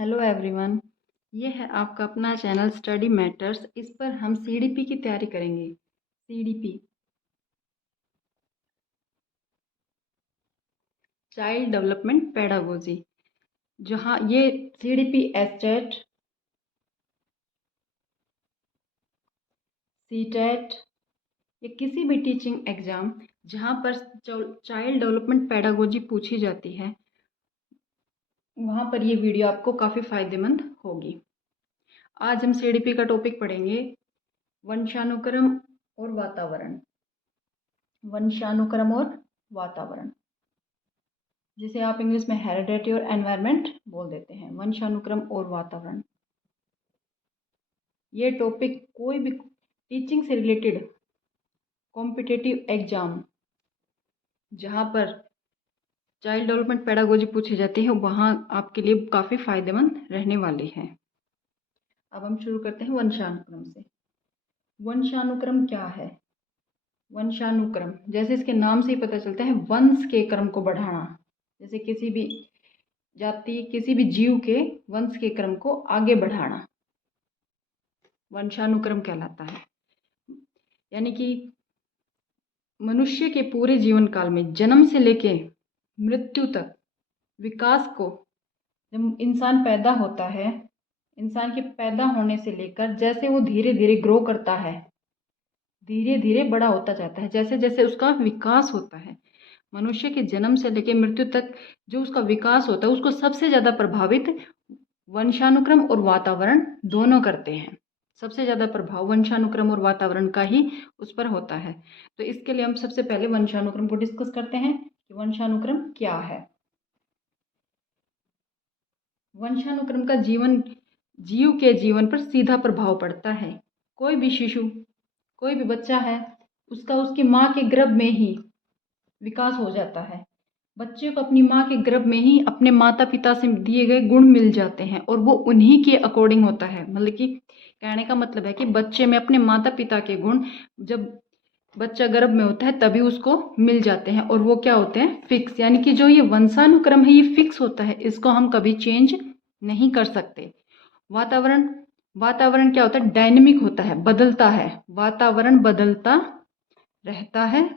Hello everyone. ये है आपका अपना चैनल स्टडी मैटर्स। इस पर हम सीडीपी की तैयारी करेंगे। सीडीपी चाइल्ड डेवलपमेंट पेडागोजी, जहाँ ये सीडीपी एस्टेट, सीटेट या किसी भी टीचिंग एग्जाम जहाँ पर चाइल्ड डेवलपमेंट पेडागोजी पूछी जाती है, वहाँ पर ये वीडियो आपको काफ़ी फायदेमंद होगी। आज हम सीडीपी का टॉपिक पढ़ेंगे वंशानुक्रम और वातावरण। वंशानुक्रम और वातावरण, जिसे आप इंग्लिश में हेरिडिटी और एनवायरनमेंट बोल देते हैं। वंशानुक्रम और वातावरण, ये टॉपिक कोई भी टीचिंग से रिलेटेड कॉम्पिटिटिव एग्जाम जहाँ पर चाइल्ड डेवलपमेंट पेडागोजी पूछी जाती है, वहाँ आपके लिए काफ़ी फायदेमंद रहने वाली है। अब हम शुरू करते हैं वंशानुक्रम से। वंशानुक्रम क्या है? वंशानुक्रम, जैसे इसके नाम से ही पता चलता है, वंश के क्रम को बढ़ाना। जैसे किसी भी जाति, किसी भी जीव के वंश के क्रम को आगे बढ़ाना वंशानुक्रम कहलाता है। यानी कि मनुष्य के पूरे जीवन काल में, जन्म से लेके मृत्यु तक, विकास को, जब इंसान पैदा होता है, इंसान के पैदा होने से लेकर जैसे वो धीरे धीरे ग्रो करता है, धीरे धीरे बड़ा होता जाता है, जैसे जैसे उसका विकास होता है, मनुष्य के जन्म से लेकर मृत्यु तक जो उसका विकास होता है, उसको सबसे ज़्यादा प्रभावित वंशानुक्रम और वातावरण दोनों करते हैं। सबसे ज़्यादा प्रभाव वंशानुक्रम और वातावरण का ही उस पर होता है। तो इसके लिए हम सबसे पहले वंशानुक्रम को डिस्कस करते हैं कि वंशानुक्रम क्या है। वंशानुक्रम का जीव के जीवन पर सीधा प्रभाव पड़ता है। कोई भी शिशु, कोई भी बच्चा है, उसका उसकी माँ के गर्भ में ही विकास हो जाता है। बच्चे को अपनी माँ के गर्भ में ही अपने माता पिता से दिए गए गुण मिल जाते हैं और वो उन्हीं के अकॉर्डिंग होता है। मतलब कि कहने का मतलब है कि बच्चे में अपने माता पिता के गुण जब बच्चा गर्भ में होता है तभी उसको मिल जाते हैं, और वो क्या होते हैं? फिक्स। यानी कि जो ये वंशानुक्रम है, ये फिक्स होता है, इसको हम कभी चेंज नहीं कर सकते। वातावरण क्या होता है? डायनेमिक होता है, बदलता है। वातावरण बदलता रहता है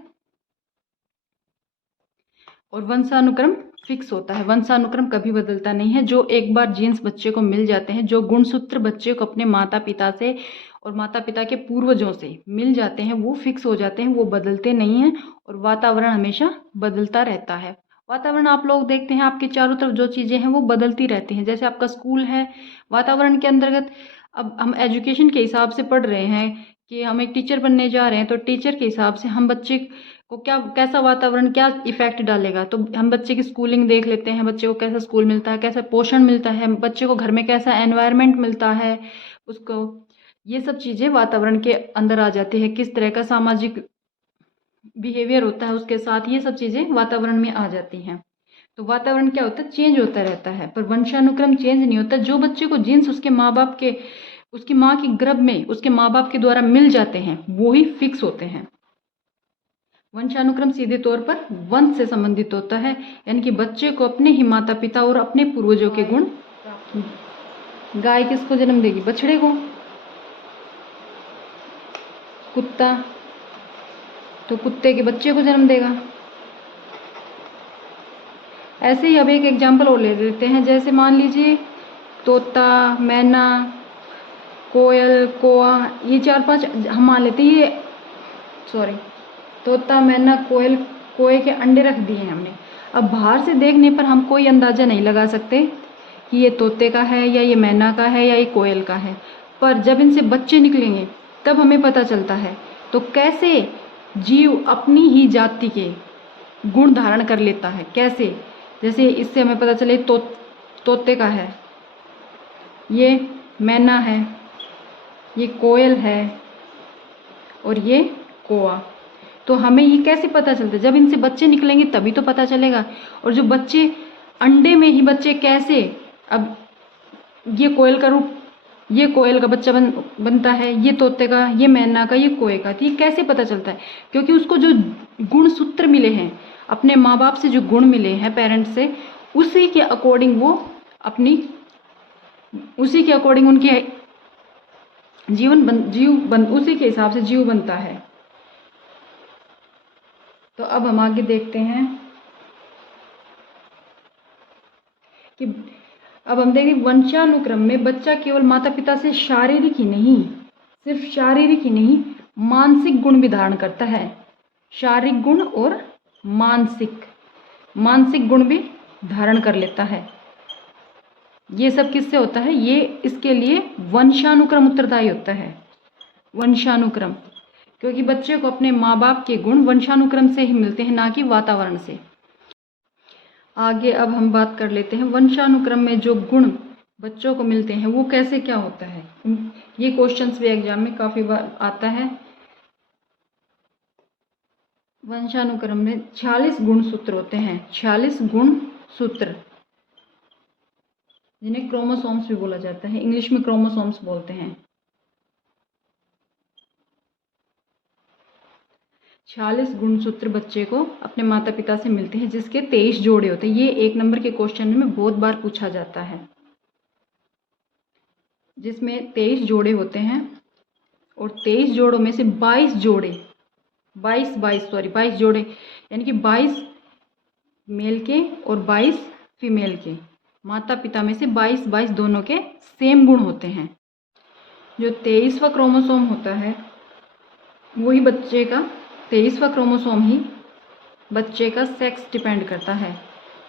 और वंशानुक्रम फिक्स होता है। वंशानुक्रम कभी बदलता नहीं है। जो एक बार जीन्स बच्चे को मिल जाते हैं, जो गुणसूत्र बच्चे को अपने माता पिता से और माता पिता के पूर्वजों से मिल जाते हैं, वो फिक्स हो जाते हैं, वो बदलते नहीं हैं। और वातावरण हमेशा बदलता रहता है। वातावरण आप लोग देखते हैं, आपके चारों तरफ जो चीज़ें हैं वो बदलती रहती हैं। जैसे आपका स्कूल है, वातावरण के अंतर्गत अब हम एजुकेशन के हिसाब से पढ़ रहे हैं कि हम एक टीचर बनने जा रहे हैं, तो टीचर के हिसाब से हम बच्चे को कैसा वातावरण क्या इफेक्ट डालेगा, तो हम बच्चे की स्कूलिंग देख लेते हैं। बच्चे को कैसा स्कूल मिलता है, कैसा पोषण मिलता है, बच्चे को घर में कैसा एनवायरनमेंट मिलता है उसको, ये सब चीज़ें वातावरण के अंदर आ जाती है। किस तरह का सामाजिक बिहेवियर होता है उसके साथ, ये सब चीज़ें वातावरण में आ जाती हैं। तो वातावरण क्या होता है? चेंज होता रहता है, पर वंशानुक्रम चेंज नहीं होता। जो बच्चे को जीन्स उसके माँ बाप के, उसकी माँ के गर्भ में उसके माँ बाप के द्वारा मिल जाते हैं, वो ही फिक्स होते हैं। वंशानुक्रम सीधे तौर पर वंश से संबंधित होता है, यानी कि बच्चे को अपने ही माता पिता और अपने पूर्वजों के गुण। गाय किसको जन्म देगी? बछड़े को। कुत्ता तो कुत्ते के बच्चे को जन्म देगा। ऐसे ही अब एक एग्जाम्पल और ले लेते हैं। जैसे मान लीजिए तोता, मैना, कोयल, कोआ, ये 4-5 हम मान लेते हैं। तोता, मैना, कोयल, कोए के अंडे रख दिए हैं हमने। अब बाहर से देखने पर हम कोई अंदाज़ा नहीं लगा सकते कि ये तोते का है या ये मैना का है या ये कोयल का है, पर जब इनसे बच्चे निकलेंगे तब हमें पता चलता है। तो कैसे जीव अपनी ही जाति के गुण धारण कर लेता है, कैसे? जैसे इससे हमें पता चले तोते का है, ये मैना है, ये कोयल है और ये कोआ। तो हमें ये कैसे पता चलता है? जब इनसे बच्चे निकलेंगे तभी तो पता चलेगा। और जो बच्चे अंडे में ही बच्चे कैसे, अब ये कोयल का रूप, ये कोयल का बच्चा बनता है, ये तोते का, ये मैना का, ये कोए का, तो ये कैसे पता चलता है? क्योंकि उसको जो गुण सूत्र मिले हैं, अपने माँ बाप से जो गुण मिले हैं, पेरेंट्स से, उसी के अकॉर्डिंग वो अपनी उसी के अकॉर्डिंग उनके उसी के हिसाब से जीव बनता है। तो अब हम आगे देखते हैं कि अब हम देखें वंशानुक्रम में बच्चा केवल माता पिता से शारीरिक ही नहीं, सिर्फ शारीरिक ही नहीं, मानसिक गुण भी धारण करता है। शारीरिक गुण और मानसिक गुण भी धारण कर लेता है। ये सब किससे होता है? ये इसके लिए वंशानुक्रम उत्तरदायी होता है। वंशानुक्रम, क्योंकि बच्चे को अपने माँ बाप के गुण वंशानुक्रम से ही मिलते हैं, ना कि वातावरण से। आगे अब हम बात कर लेते हैं वंशानुक्रम में जो गुण बच्चों को मिलते हैं वो कैसे क्या होता है। ये क्वेश्चंस भी एग्जाम में काफ़ी बार आता है। वंशानुक्रम में 46 गुणसूत्र होते हैं, 46 गुणसूत्र, जिन्हें क्रोमोसोम्स भी बोला जाता है, इंग्लिश में क्रोमोसोम्स बोलते हैं। 46 गुणसूत्र बच्चे को अपने माता पिता से मिलते हैं, जिसके 23 जोड़े होते हैं। ये 1 नंबर के क्वेश्चन में बहुत बार पूछा जाता है, जिसमें 23 जोड़े होते हैं और 23 जोड़ों में से 22 जोड़े 22 जोड़े, यानी कि 22 मेल के और 22 फीमेल के, माता पिता में से 22 दोनों के सेम गुण होते हैं। जो 23वां क्रोमोसोम होता है वही बच्चे का 23वां क्रोमोसोम ही बच्चे का सेक्स डिपेंड करता है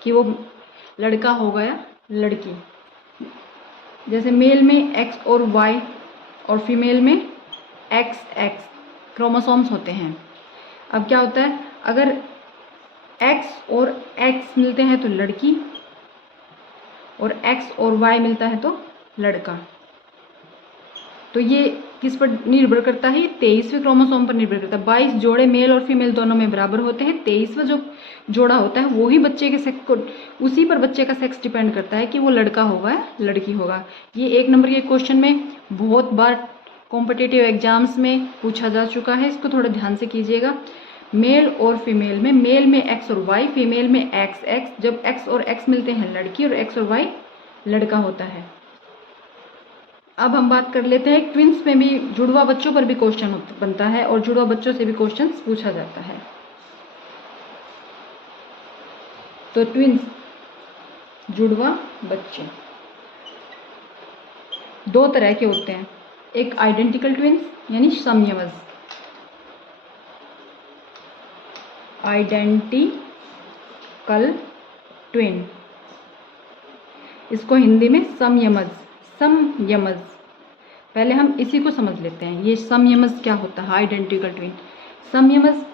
कि वो लड़का होगा या लड़की। जैसे मेल में X और Y और फीमेल में XX क्रोमोसोम्स होते हैं। अब क्या होता है, अगर X और X मिलते हैं तो लड़की, और X और Y मिलता है तो लड़का। तो ये किस पर निर्भर करता है? 23वें क्रोमोसोम पर निर्भर करता है। 22 जोड़े मेल और फीमेल दोनों में बराबर होते हैं। 23वां जो जोड़ा होता है वही बच्चे के सेक्स को, उसी पर बच्चे का सेक्स डिपेंड करता है कि वो लड़का होगा या लड़की होगा। ये 1 नंबर के क्वेश्चन में बहुत बार कॉम्पिटिटिव एग्जाम्स में पूछा जा चुका है, इसको थोड़ा ध्यान से कीजिएगा। मेल और फीमेल में, मेल में X और Y, फीमेल में XX। जब X और X मिलते हैं लड़की और X और Y लड़का होता है। अब हम बात कर लेते हैं ट्विंस में भी, जुड़वा बच्चों पर भी क्वेश्चन बनता है और जुड़वा बच्चों से भी क्वेश्चन पूछा जाता है। तो ट्विंस, जुड़वा बच्चे 2 तरह के होते हैं। एक आइडेंटिकल ट्विंस यानी समयमज, आइडेंटिकल ट्विन, इसको हिंदी में समयमज। पहले हम इसी को समझ लेते हैं, ये समयमज क्या होता है। आइडेंटिकल ट्विन, समयमज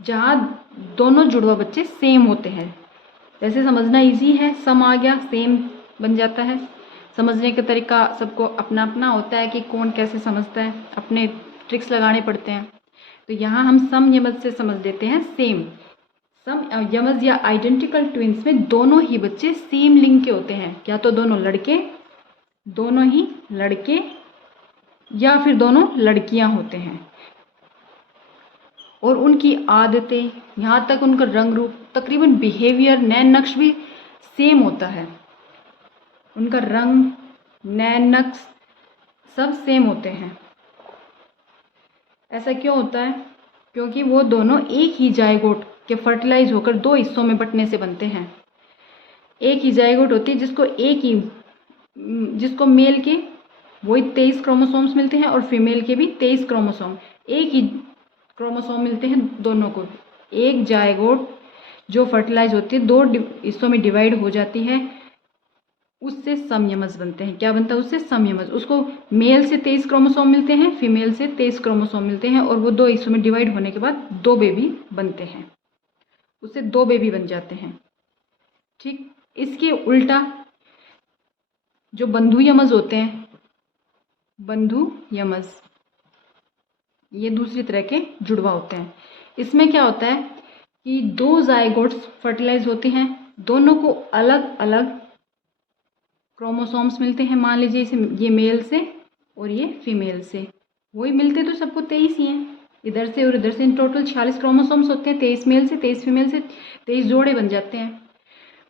जहाँ दोनों जुड़वा बच्चे सेम होते हैं। वैसे समझना इजी है, सम आ गया सेम बन जाता है। समझने का तरीका सबको अपना अपना होता है कि कौन कैसे समझता है, अपने ट्रिक्स लगाने पड़ते हैं। तो यहाँ हम समयमज से समझ लेते हैं सेम। समयमज या आइडेंटिकल ट्विंस में दोनों ही बच्चे सेम लिंग के होते हैं, या तो दोनों ही लड़के या फिर दोनों लड़कियां होते हैं। और उनकी आदतें, यहाँ तक उनका रंग रूप, तकरीबन बिहेवियर, नैन नक्श भी सेम होता है। उनका रंग, नैन नक्श सब सेम होते हैं। ऐसा क्यों होता है? क्योंकि वो दोनों एक ही जायगोट के फर्टिलाइज होकर 2 हिस्सों में बंटने से बनते हैं। एक ही जायगोट होती है जिसको मेल के वही 23 क्रोमोसोम्स मिलते हैं और फीमेल के भी 23 क्रोमोसोम, एक ही क्रोमोसोम मिलते हैं दोनों को। एक जायगोट जो फर्टिलाइज होती है 2 हिस्सों में डिवाइड हो जाती है, उससे समयमज बनते हैं। क्या बनता है उससे? समयमज। उसको मेल से 23 क्रोमोसोम मिलते हैं, फीमेल से 23 क्रोमोसोम मिलते हैं, और वो 2 हिस्सों में डिवाइड होने के बाद 2 बेबी बनते हैं, उससे 2 बेबी बन जाते हैं। ठीक, इसके उल्टा जो बंधुयमज होते हैं, बंधुयमज ये दूसरी तरह के जुड़वा होते हैं। इसमें क्या होता है कि 2 जायगोट्स फर्टिलाइज होते हैं, दोनों को अलग अलग क्रोमोसोम्स मिलते हैं। मान लीजिए ये मेल से और ये फीमेल से, वही मिलते तो सबको 23 ही हैं, इधर से और इधर से। इन टोटल 46 क्रोमोसोम्स होते हैं, 23 मेल से 23 फीमेल से 23 जोड़े बन जाते हैं।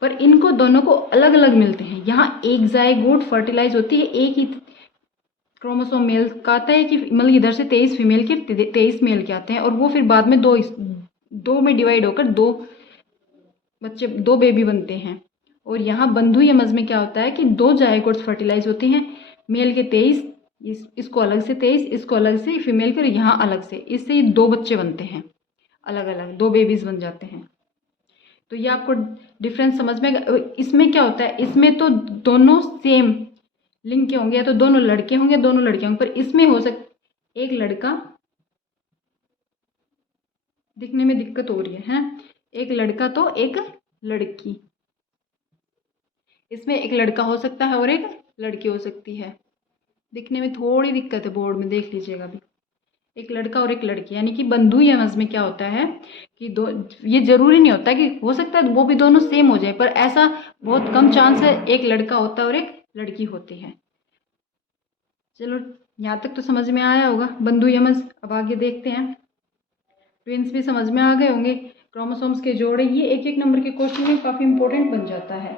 पर इनको दोनों को अलग अलग मिलते हैं। यहाँ एक जायगोट फर्टिलाइज होती है, एक ही क्रोमोसोम मेल का आता है कि मतलब इधर से 23 फीमेल के 23 मेल के आते हैं, और वो फिर बाद में दो में डिवाइड होकर दो बेबी बनते हैं। और यहाँ बंधु यमज में क्या होता है कि 2 जायगोट्स फर्टिलाइज होती हैं, मेल के 23, इसको अलग से 23, इसको अलग से फीमेल के, और यहाँ अलग से, इससे 2 बच्चे बनते हैं, अलग अलग 2 बेबीज बन जाते हैं। तो ये आपको डिफरेंस समझ में। इसमें क्या होता है, इसमें तो दोनों सेम लिंग के होंगे, या तो दोनों लड़के होंगे दोनों लड़कियां होंगे, पर इसमें हो सकता एक लड़का, दिखने में दिक्कत हो रही है, एक लड़का तो एक लड़की, इसमें एक लड़का हो सकता है और एक लड़की हो सकती है। दिखने में थोड़ी दिक्कत है, बोर्ड में देख लीजिएगा भी, एक लड़का और एक लड़की। यानी कि बंधु यमज में क्या होता है कि ये जरूरी नहीं होता कि हो सकता है वो भी दोनों सेम हो जाए, पर ऐसा बहुत कम चांस है, एक लड़का होता है और एक लड़की होती है। चलो यहाँ तक तो समझ में आया होगा बंधु यमज। अब आगे देखते हैं। ट्विंस भी समझ में आ गए होंगे, क्रोमोसोम्स के जोड़े, ये एक एक नंबर के क्वेश्चन में काफ़ी इंपॉर्टेंट बन जाता है।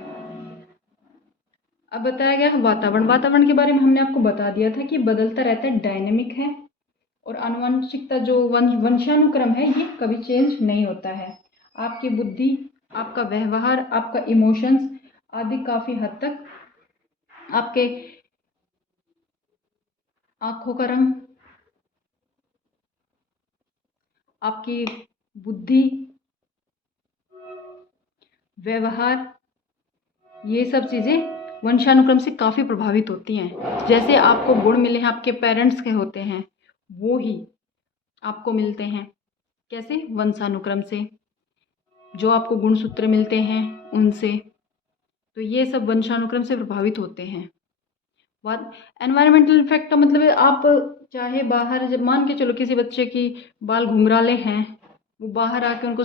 अब बताया गया वातावरण। वातावरण के बारे में हमने आपको बता दिया था कि बदलता रहता है, डायनेमिक है, और आनुवंशिकता जो वंशानुक्रम है ये कभी चेंज नहीं होता है। आपकी बुद्धि, आपका व्यवहार, आपका इमोशंस आदि काफ़ी हद तक, आपके आँखों का रंग, आपकी बुद्धि, व्यवहार, ये सब चीज़ें वंशानुक्रम से काफ़ी प्रभावित होती हैं। जैसे आपको गुण मिले हैं आपके पेरेंट्स के होते हैं, वो ही आपको मिलते हैं कैसे, वंशानुक्रम से। जो आपको गुणसूत्र मिलते हैं उनसे, तो ये सब वंशानुक्रम से प्रभावित होते हैं। बात एनवायरमेंटल इफेक्ट का मतलब है, आप चाहे बाहर, जब मान के चलो किसी बच्चे की बाल घुंघराले हैं, वो बाहर आके उनको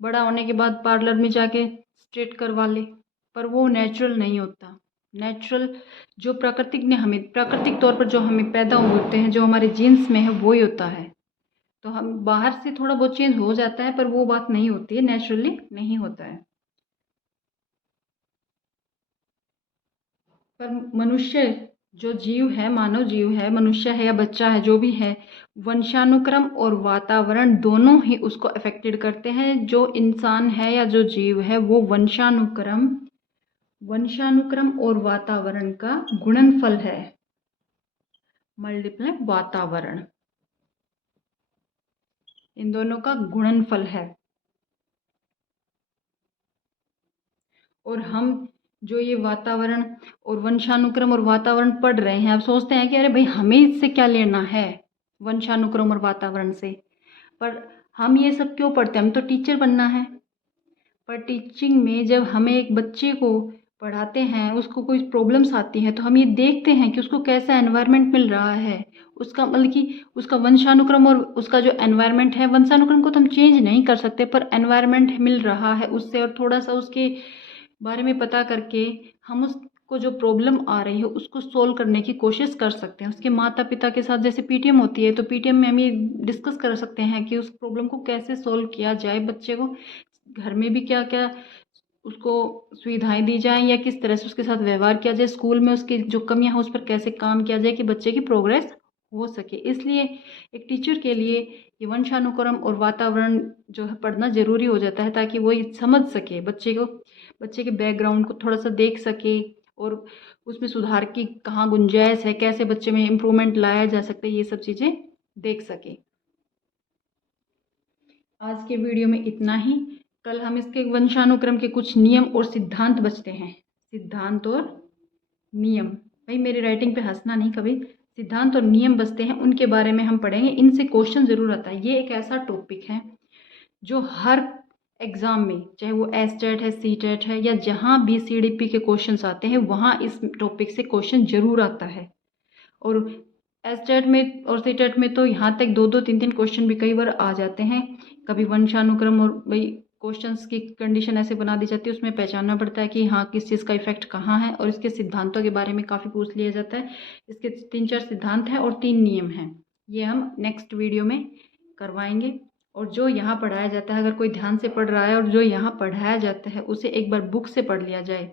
बड़ा होने के बाद पार्लर में जाके स्ट्रेट करवा ले, पर वो नेचुरल नहीं होता। नेचुरल जो प्राकृतिक ने हमें, प्राकृतिक तौर पर जो हमें पैदा होते हैं, जो हमारे जीन्स में है, वो ही होता है। तो हम बाहर से थोड़ा बहुत चेंज हो जाता है, पर वो बात नहीं होती है, नेचुरली नहीं होता है। पर मनुष्य जो जीव है, मानव जीव है, मनुष्य है या बच्चा है, जो भी है, वंशानुक्रम और वातावरण दोनों ही उसको अफेक्टेड करते हैं। जो इंसान है या जो जीव है, वो वंशानुक्रम और वातावरण का गुणनफल है, मल्टीप्लाई वातावरण, इन दोनों का गुणनफल है। और हम जो ये वातावरण और वंशानुक्रम और वातावरण पढ़ रहे हैं, अब सोचते हैं कि अरे भाई हमें इससे क्या लेना है, वंशानुक्रम और वातावरण से, पर हम ये सब क्यों पढ़ते हैं, हम तो टीचर बनना है। पर टीचिंग में जब हमें एक बच्चे को पढ़ाते हैं, उसको कोई प्रॉब्लम्स आती हैं, तो हम ये देखते हैं कि उसको कैसा एनवायरनमेंट मिल रहा है, उसका मतलब कि उसका वंशानुक्रम और उसका जो एनवायरनमेंट है, वंशानुक्रम को तो हम चेंज नहीं कर सकते, पर एनवायरनमेंट मिल रहा है उससे, और थोड़ा सा उसके बारे में पता करके हम उसको जो प्रॉब्लम आ रही है उसको सोल्व करने की कोशिश कर सकते हैं। उसके माता पिता के साथ जैसे पीटीएम होती है, तो पीटीएम में हम ये डिस्कस कर सकते हैं कि उस प्रॉब्लम को कैसे सोल्व किया जाए, बच्चे को घर में भी क्या क्या उसको सुविधाएं दी जाएं, या किस तरह से उसके साथ व्यवहार किया जाए, स्कूल में उसकी जो कमियां हैं उस पर कैसे काम किया जाए कि बच्चे की प्रोग्रेस हो सके। इसलिए एक टीचर के लिए ये वंशानुक्रम और वातावरण जो है पढ़ना ज़रूरी हो जाता है, ताकि वो ये समझ सके, बच्चे के बैकग्राउंड को थोड़ा सा देख सके, और उसमें सुधार की कहाँ गुंजाइश है, कैसे बच्चे में इम्प्रूवमेंट लाया जा सकता है, ये सब चीज़ें देख सके। आज के वीडियो में इतना ही। कल हम इसके वंशानुक्रम के कुछ नियम और सिद्धांत बचते हैं, सिद्धांत और नियम, भाई मेरी राइटिंग पे हंसना नहीं कभी, सिद्धांत और नियम बचते हैं, उनके बारे में हम पढ़ेंगे। इनसे क्वेश्चन ज़रूर आता है। ये एक ऐसा टॉपिक है जो हर एग्ज़ाम में, चाहे वो एसटेट है, सीटेट है, या जहाँ भी सीडीपी के क्वेश्चंस आते हैं, वहाँ इस टॉपिक से क्वेश्चन ज़रूर आता है। और एसटेट में और सीटेट में तो यहाँ तक 2-2, 3-3 क्वेश्चन भी कई बार आ जाते हैं। कभी वंशानुक्रम, और भाई क्वेश्चंस की कंडीशन ऐसे बना दी जाती है, उसमें पहचानना पड़ता है कि हाँ किस चीज़ का इफेक्ट कहाँ है, और इसके सिद्धांतों के बारे में काफ़ी पूछ लिया जाता है। इसके 3-4 सिद्धांत हैं और 3 नियम हैं, ये हम नेक्स्ट वीडियो में करवाएंगे। और जो यहाँ पढ़ाया जाता है, अगर कोई ध्यान से पढ़ रहा है और जो यहाँ पढ़ाया जाता है उसे एक बार बुक से पढ़ लिया जाए